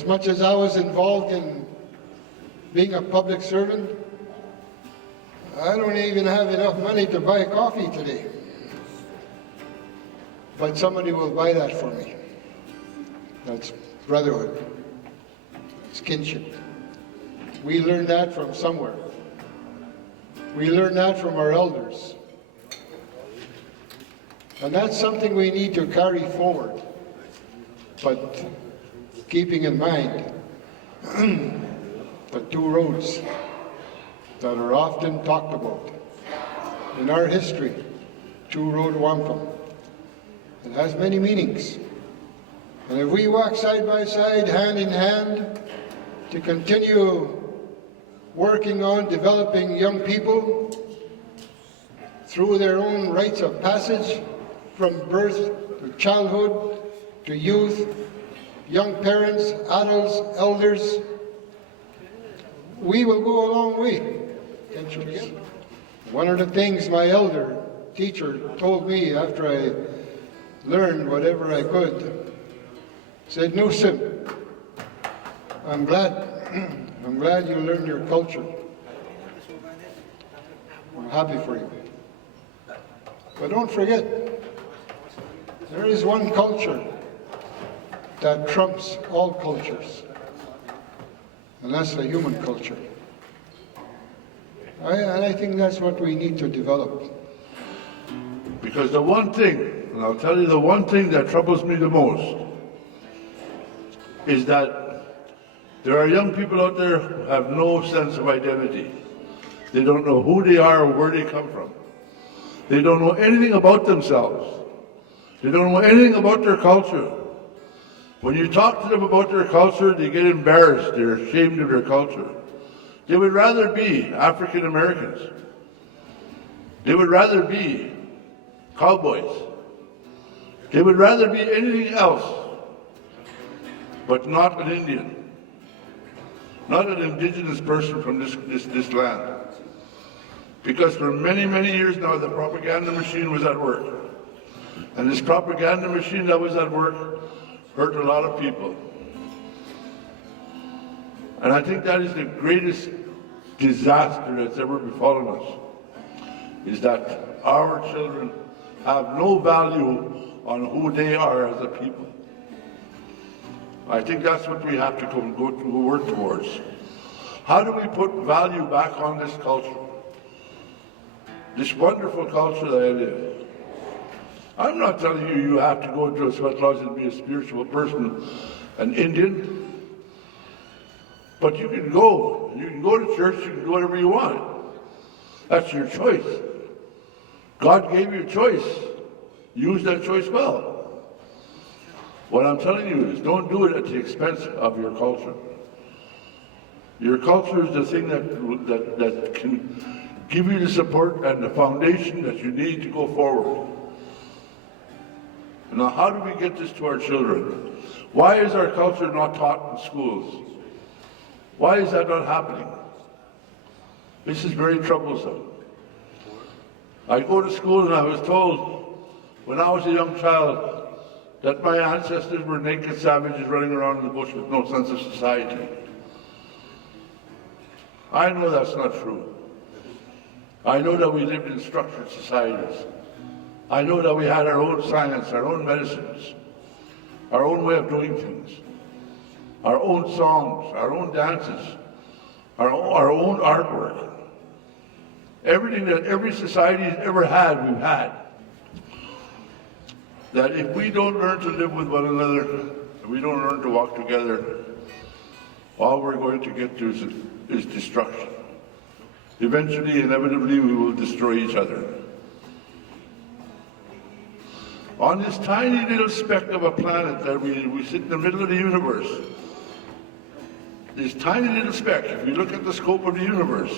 As much as I was involved in being a public servant, I don't even have enough money to buy coffee today. But somebody will buy that for me. That's brotherhood. It's kinship. We learned that from somewhere. We learned that from our elders. And that's something we need to carry forward. But keeping in mind the two roads that are often talked about in our history, two-road wampum. It has many meanings. And if we walk side by side, hand in hand, to continue working on developing young people through their own rites of passage from birth to childhood to youth, young parents, adults, elders, we will go a long way. Can't you forget? One of the things my elder teacher told me after I learned whatever I could, said, "No, Sim, I'm glad you learned your culture. I'm happy for you. But don't forget, there is one culture that trumps all cultures, and that's the human culture." And I think that's what we need to develop. Because the one thing, and I'll tell you the one thing that troubles me the most, is that there are young people out there who have no sense of identity. They don't know who they are or where they come from. They don't know anything about themselves. They don't know anything about their culture. When you talk to them about their culture, they get embarrassed. They're ashamed of their culture. They would rather be African Americans. They would rather be cowboys. They would rather be anything else, but not an Indian. Not an indigenous person from this land. Because for many, many years now, the propaganda machine was at work. And this propaganda machine that was at work hurt a lot of people. And I think that is the greatest disaster that's ever befallen us, is that our children have no value on who they are as a people. I think that's what we have to go to work towards. How do we put value back on this culture? This wonderful culture that I live. I'm not telling you you have to go to a sweat lodge and be a spiritual person, an Indian. But you can go. You can go to church, you can do whatever you want. That's your choice. God gave you a choice. Use that choice well. What I'm telling you is don't do it at the expense of your culture. Your culture is the thing that can give you the support and the foundation that you need to go forward. Now, how do we get this to our children? Why is our culture not taught in schools? Why is that not happening? This is very troublesome. I go to school and I was told when I was a young child that my ancestors were naked savages running around in the bush with no sense of society. I know that's not true. I know that we lived in structured societies. I know that we had our own science, our own medicines, our own way of doing things, our own songs, our own dances, our own artwork. Everything that every society has ever had, we've had. That if we don't learn to live with one another, if we don't learn to walk together, all we're going to get to is destruction. Eventually, inevitably, we will destroy each other. On this tiny little speck of a planet that we sit in the middle of the universe, this tiny little speck, if you look at the scope of the universe,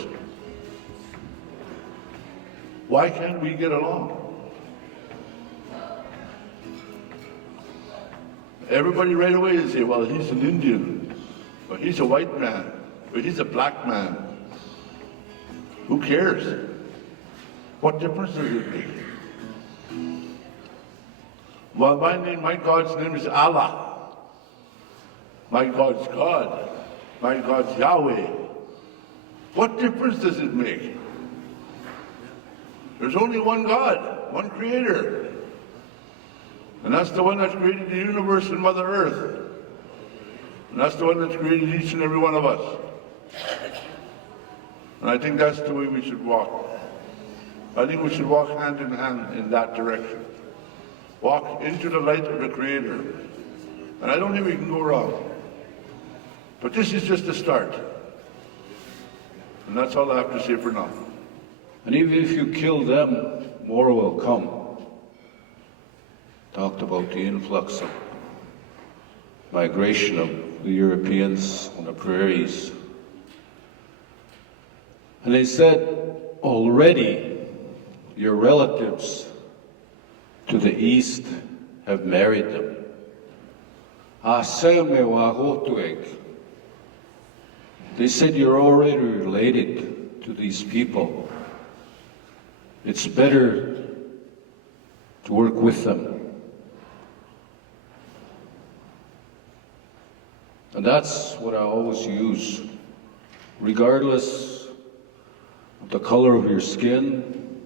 why can't we get along? Everybody right away will say, well, he's an Indian, or he's a white man, or he's a black man. Who cares? What difference does it make? Well, my God's name is Allah. My God's God. My God's Yahweh. What difference does it make? There's only one God, one Creator. And that's the one that's created the universe and Mother Earth. And that's the one that's created each and every one of us. And I think that's the way we should walk. I think we should walk hand in hand in that direction. Walk into the light of the Creator. And I don't think we can go wrong. But this is just a start. And that's all I have to say for now. And even if you kill them, more will come. Talked about the influx of migration of the Europeans on the prairies. And they said, already your relatives to the east have married them. They said you're already related to these people. It's better to work with them. And that's what I always use. Regardless of the color of your skin,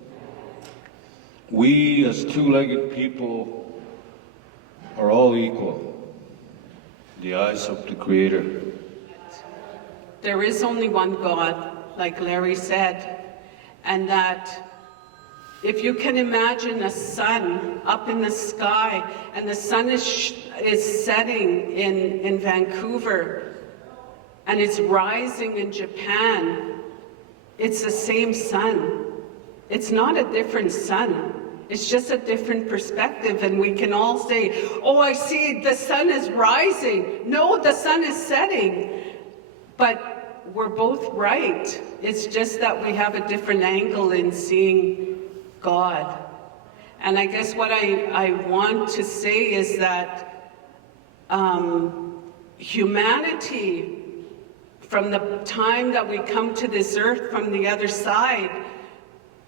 we as two-legged people are all equal in the eyes of the Creator. There is only one God, like Larry said, and that if you can imagine a sun up in the sky, and the sun is setting in Vancouver, and it's rising in Japan, it's the same sun. It's not a different sun. It's just a different perspective, and we can all say, oh, I see the sun is rising. No, the sun is setting. But we're both right. It's just that we have a different angle in seeing God. And I guess what I want to say is that humanity, from the time that we come to this earth from the other side,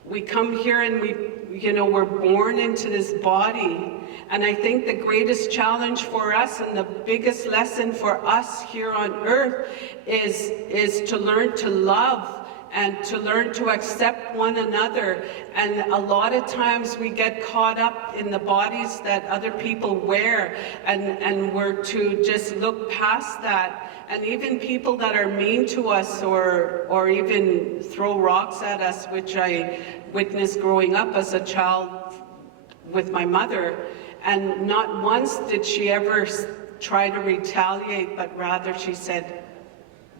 we come here and we're born into this body. And I think the greatest challenge for us and the biggest lesson for us here on earth is to learn to love and to learn to accept one another. And a lot of times we get caught up in the bodies that other people wear, and we're to just look past that. And even people that are mean to us or even throw rocks at us, which I witnessed growing up as a child with my mother. And not once did she ever try to retaliate, but rather she said,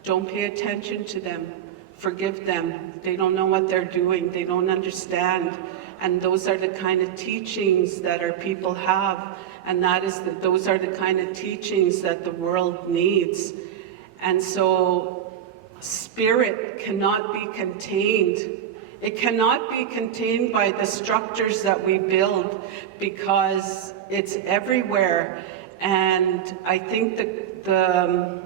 don't pay attention to them. Forgive them. They don't know what they're doing. They don't understand. And those are the kind of teachings that our people have. And those are the kind of teachings that the world needs. And so spirit cannot be contained. It cannot be contained by the structures that we build, because it's everywhere. And I think the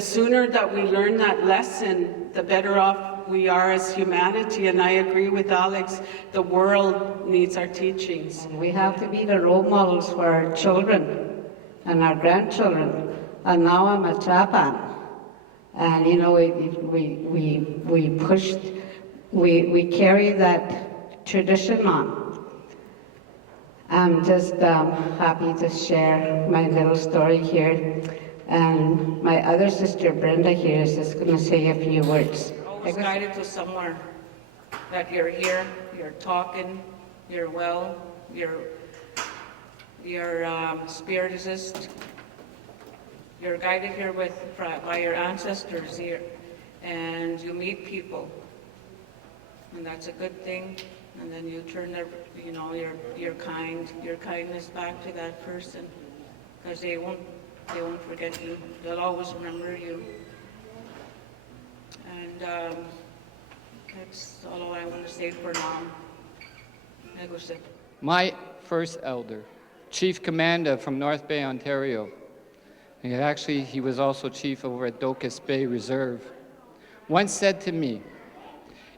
sooner that we learn that lesson, the better off we are as humanity. And I agree with Alex, the world needs our teachings. And we have to be the role models for our children and our grandchildren. And now I'm a Trapan. And we carry that tradition on. I'm just happy to share my little story here. And my other sister, Brenda, here is just going to say a few words. Always guided to somewhere, that you're here, you're talking, you're well, your spirit is just, you're guided here by your ancestors here, and you meet people, and that's a good thing. And then you turn your kindness back to that person, because they won't forget you. They'll always remember you. And that's all I want to say for now. My first elder, Chief Commander from North Bay, Ontario. And actually, he was also chief over at Docus Bay Reserve. Once said to me,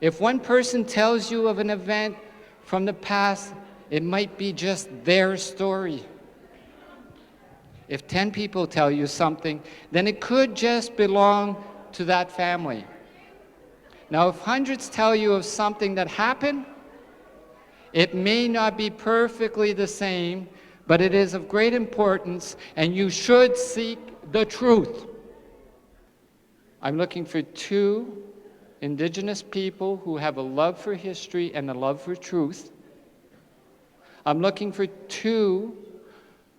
if one person tells you of an event from the past, it might be just their story. If 10 people tell you something, then it could just belong to that family. Now, if hundreds tell you of something that happened, it may not be perfectly the same, but it is of great importance, and you should seek the truth. I'm looking for 2 Indigenous people who have a love for history and a love for truth. I'm looking for 2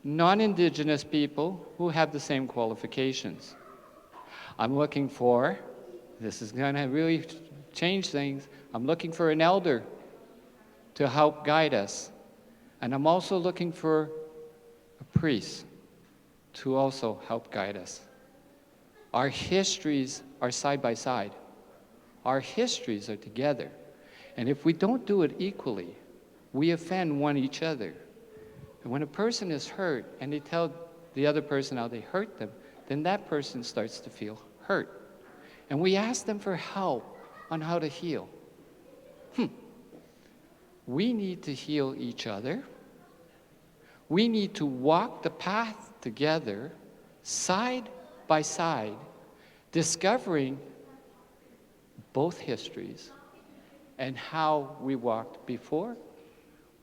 non-Indigenous people who have the same qualifications. I'm looking for, this is going to really change things, I'm looking for an elder to help guide us. And I'm also looking for a priest to also help guide us. Our histories are side by side. Our histories are together. And if we don't do it equally, we offend each other. And when a person is hurt and they tell the other person how they hurt them, then that person starts to feel hurt. And we ask them for help on how to heal. We need to heal each other. We need to walk the path together, side by side, discovering both histories and how we walked before,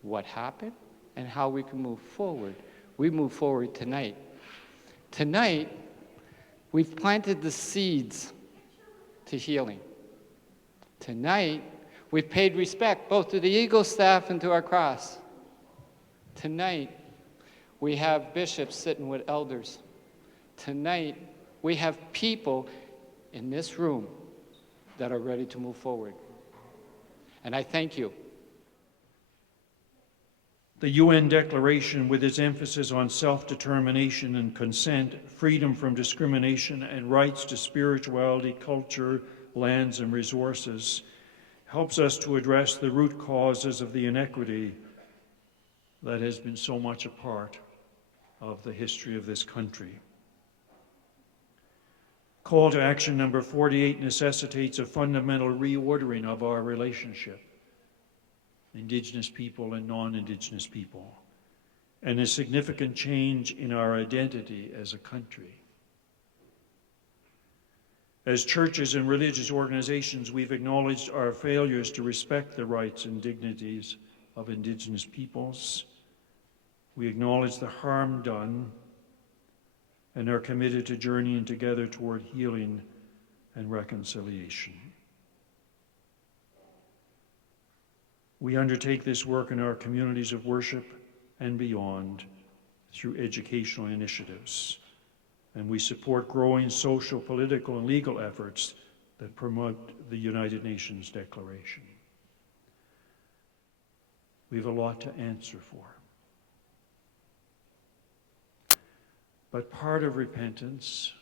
what happened, and how we can move forward. We move forward tonight. Tonight, we've planted the seeds to healing. Tonight, we've paid respect both to the Eagle staff and to our cross. Tonight, we have bishops sitting with elders. Tonight, we have people in this room that are ready to move forward. And I thank you. The UN Declaration, with its emphasis on self-determination and consent, freedom from discrimination, and rights to spirituality, culture, lands, and resources, helps us to address the root causes of the inequity that has been so much a part of the history of this country. Call to action number 48 necessitates a fundamental reordering of our relationship, Indigenous people and non-Indigenous people, and a significant change in our identity as a country. As churches and religious organizations, we've acknowledged our failures to respect the rights and dignities of Indigenous peoples. We acknowledge the harm done and are committed to journeying together toward healing and reconciliation. We undertake this work in our communities of worship and beyond through educational initiatives, and we support growing social, political, and legal efforts that promote the United Nations Declaration. We have a lot to answer for. But part of repentance,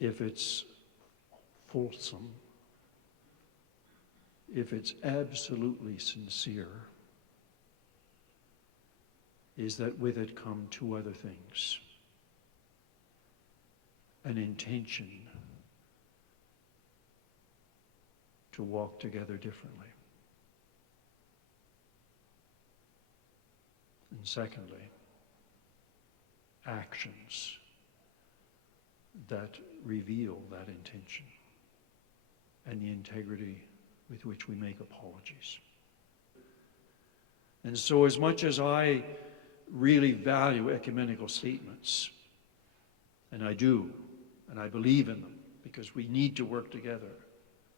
if it's fulsome, if it's absolutely sincere, is that with it come 2 other things. An intention to walk together differently. And secondly, actions that reveal that intention and the integrity with which we make apologies. And so as much as I really value ecumenical statements, and I do, and I believe in them, because we need to work together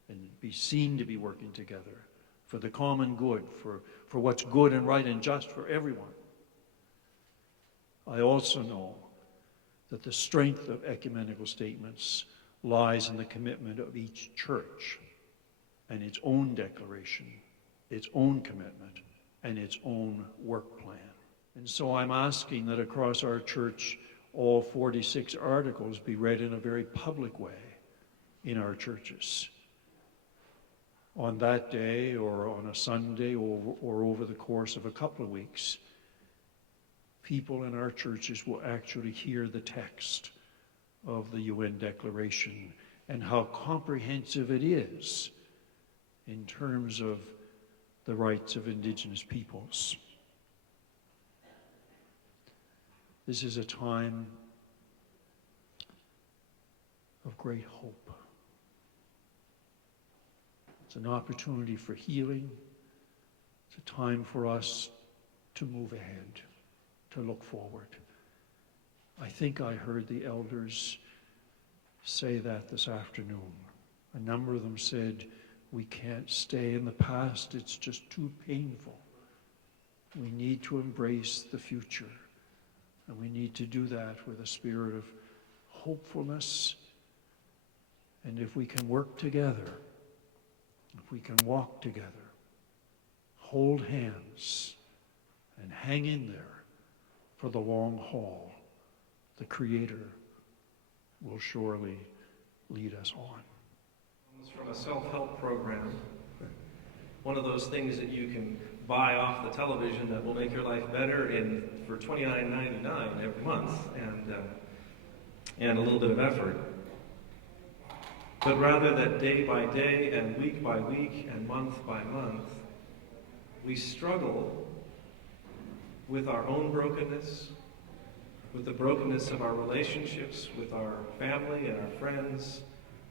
and be seen to be working together for the common good, for what's good and right and just for everyone. I also know that the strength of ecumenical statements lies in the commitment of each church and its own declaration, its own commitment, and its own work plan. And so I'm asking that across our church, all 46 articles be read in a very public way in our churches. On that day, or on a Sunday, or over the course of a couple of weeks, people in our churches will actually hear the text of the UN Declaration and how comprehensive it is in terms of the rights of Indigenous peoples. This is a time of great hope. It's an opportunity for healing. It's a time for us to move ahead, to look forward. I think I heard the elders say that this afternoon. A number of them said, we can't stay in the past, it's just too painful. We need to embrace the future, and we need to do that with a spirit of hopefulness. And if we can work together, if we can walk together, hold hands, and hang in there for the long haul, the Creator will surely lead us on. It's from a self-help program. One of those things that you can buy off the television that will make your life better for $29.99 every month, and a little bit of effort. But rather that day by day and week by week and month by month, we struggle with our own brokenness, with the brokenness of our relationships with our family and our friends,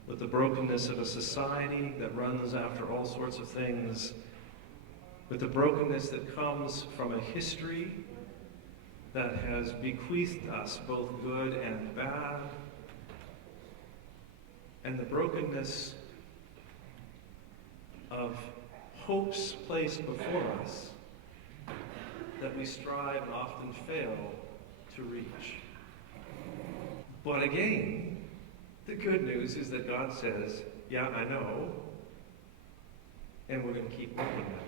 with the brokenness of a society that runs after all sorts of things, with the brokenness that comes from a history that has bequeathed us both good and bad, and the brokenness of hopes placed before us that we strive and often fail to reach. But again, the good news is that God says, yeah, I know, and we're going to keep working at it.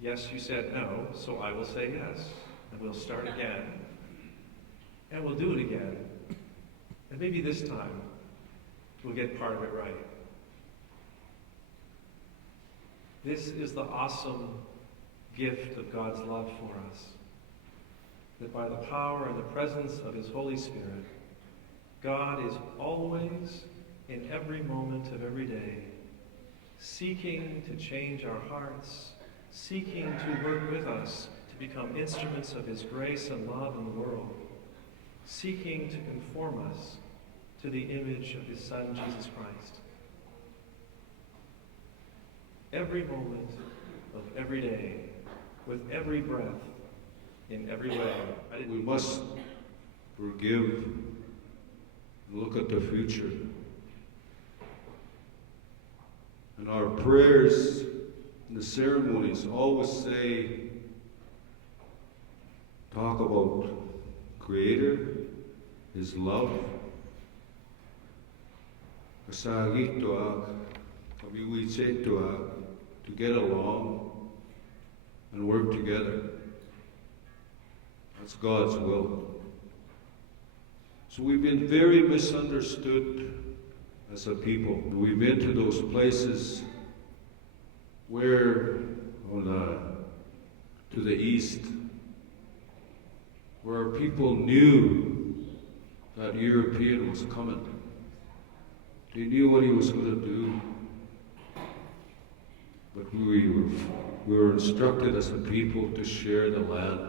Yes, you said no, so I will say yes, and we'll start again, and we'll do it again, and maybe this time we'll get part of it right. This is the awesome gift of God's love for us, that by the power and the presence of His Holy Spirit, God is always, in every moment of every day, seeking to change our hearts, seeking to work with us to become instruments of His grace and love in the world, seeking to conform us to the image of His Son, Jesus Christ. Every moment of every day, with every breath, in every way. We must forgive, look at the future. And our prayers and the ceremonies always say, talk about Creator, His love, to get along and work together. That's God's will. So we've been very misunderstood as a people. We've been to those places where, to the east, where people knew that European was coming. They knew what he was going to do. But we were instructed as a people to share the land.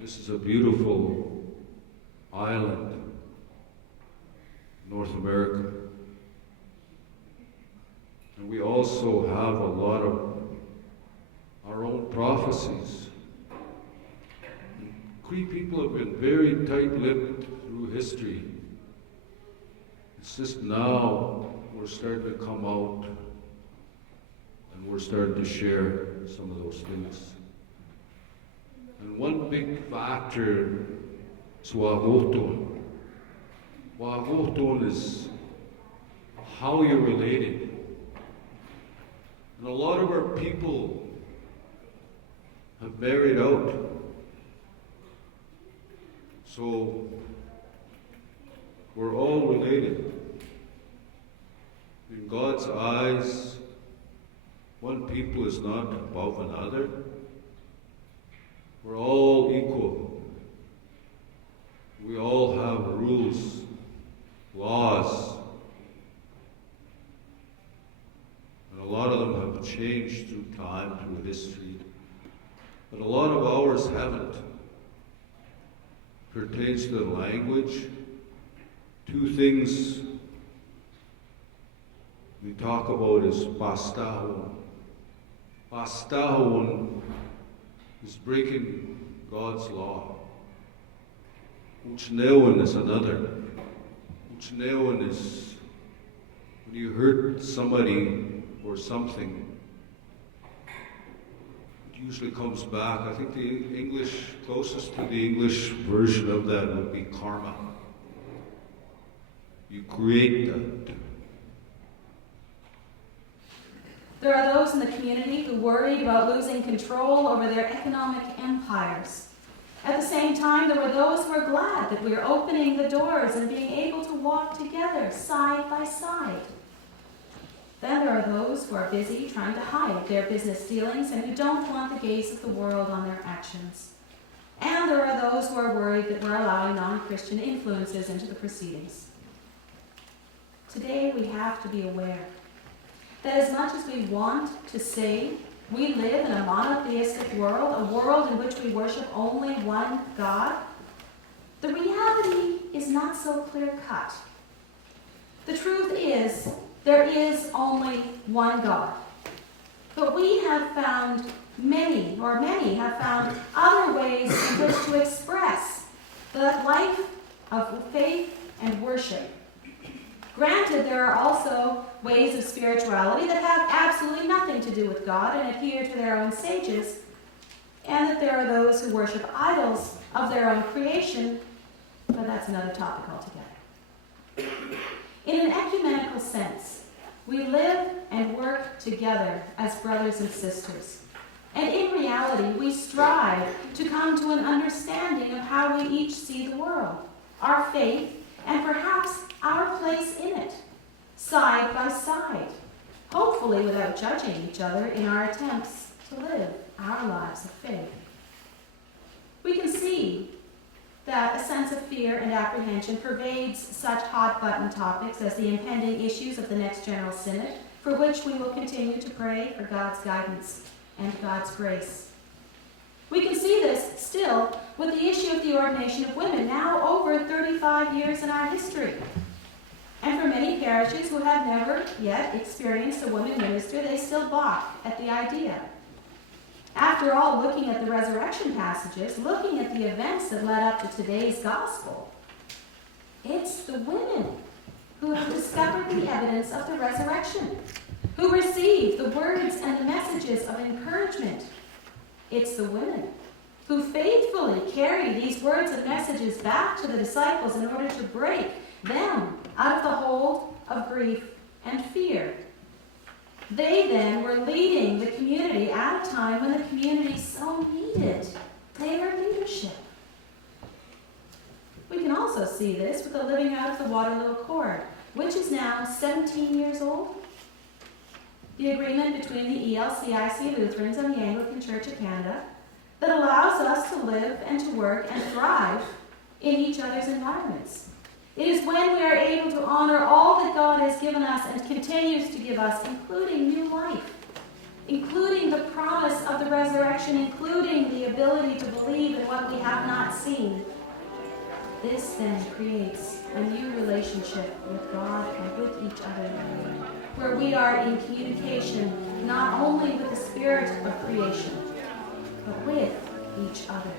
This is a beautiful island, North America. And we also have a lot of our own prophecies. Cree people have been very tight-lipped through history. It's just now we're starting to come out and we're starting to share some of those things. And one big factor is Wagoton. Wagoton is how you're related. And a lot of our people have married out. So we're all related. In God's eyes, one people is not above another. We're all equal. We all have rules, laws, and a lot of them have changed through time, through history, but a lot of ours haven't. pertains to the language. Two things we talk about is pastahon. Pastahon is breaking God's law. Uchneon is another. Uchneon is when you hurt somebody or something, it usually comes back. I think the English, closest to the English version of that would be karma. You create that. There are those in the community who worried about losing control over their economic empires. At the same time, there were those who were glad that we are opening the doors and being able to walk together side by side. Then there are those who are busy trying to hide their business dealings and who don't want the gaze of the world on their actions. And there are those who are worried that we're allowing non-Christian influences into the proceedings. Today we have to be aware that as much as we want to say we live in a monotheistic world, a world in which we worship only one God, the reality is not so clear-cut. The truth is, there is only one God. But we have found many have found other ways in which to express the life of faith and worship. Granted, there are also ways of spirituality that have absolutely nothing to do with God and adhere to their own sages, and that there are those who worship idols of their own creation, but that's another topic altogether. In an ecumenical sense, we live and work together as brothers and sisters. And in reality, we strive to come to an understanding of how we each see the world, our faith, and perhaps our place in it, side by side, hopefully without judging each other in our attempts to live our lives of faith. We can see that a sense of fear and apprehension pervades such hot-button topics as the impending issues of the next General Synod, for which we will continue to pray for God's guidance and God's grace. We can see this still with the issue of the ordination of women, now over 35 years in our history. And for many parishes who have never yet experienced a woman minister, they still balk at the idea. After all, looking at the resurrection passages, looking at the events that led up to today's gospel, it's the women who have discovered the evidence of the resurrection, who receive the words and the messages of encouragement. It's the women who faithfully carry these words and messages back to the disciples in order to break them out of the hold of grief and fear. They then were leading the community at a time when the community so needed their leadership. We can also see this with the living out of the Waterloo Accord, which is now 17 years old. The agreement between the ELCIC Lutherans and the Anglican Church of Canada that allows us to live and to work and thrive in each other's environments. It is when we are able to honor all that God has given us and continues to give us, including new life, including the promise of the resurrection, including the ability to believe in what we have not seen. This then creates a new relationship with God and with each other, where we are in communication not only with the spirit of creation, but with each other.